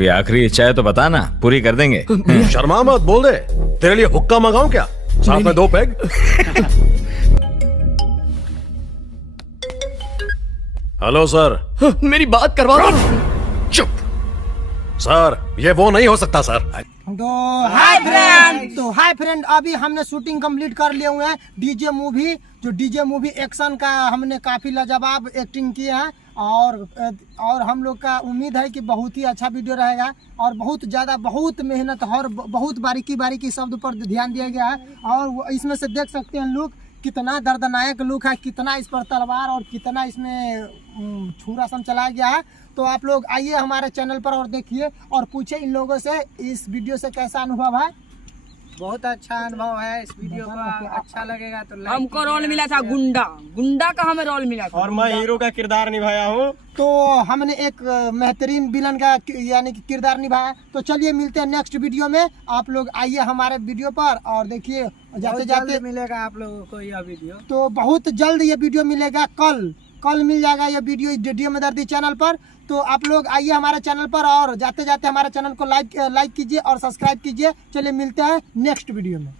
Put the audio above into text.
कोई आखिरी इच्छा है तो बता ना, पूरी कर देंगे। शर्मा मत, बोल दे। तेरे लिए हुक्का मंगाऊं क्या? साथ में 2 पैग। Hello sir. मेरी बात करवा दो। चुप सर, ये वो नहीं हो सकता सर। तो हाय फ्रेंड, अभी हमने शूटिंग कंप्लीट कर लिए हुए हैं डीजे मूवी। जो डीजे मूवी एक्शन का हमने काफी लाजवाब एक्टिंग की है और हम लोग का उम्मीद है कि बहुत ही अच्छा वीडियो रहेगा और बहुत मेहनत और बहुत बारीकी शब्द पर ध्यान दिया गया है। और इसमें से देख सकते हैं लोग कितना दर्दनायक लुक है, कितना इस पर तलवार और कितना इसमें छुरा सम चलाया गया है। तो आप लोग आइए हमारे चैनल पर और देखिए और पूछिए इन लोगों से इस वीडियो से कैसा अनुभव है। बहुत अच्छा अनुभव है इस वीडियो का। अच्छा लगेगा तो हमको रोल मिला था गुंडा का हमें रोल मिला था और मैं हीरो का किरदार निभाया हूँ। तो हमने एक बेहतरीन विलन का यानी कि किरदार निभाया। तो चलिए मिलते हैं नेक्स्ट वीडियो में। आप लोग आइए हमारे वीडियो पर और देखिए जाते मिलेगा आप लोगों को यह वीडियो। तो बहुत जल्द ये वीडियो मिलेगा, कल मिल जाएगा ये वीडियो डीजे में दर्दी चैनल पर। तो आप लोग आइए हमारे चैनल पर और जाते हमारे चैनल को लाइक कीजिए और सब्सक्राइब कीजिए। चलिए मिलते हैं नेक्स्ट वीडियो में।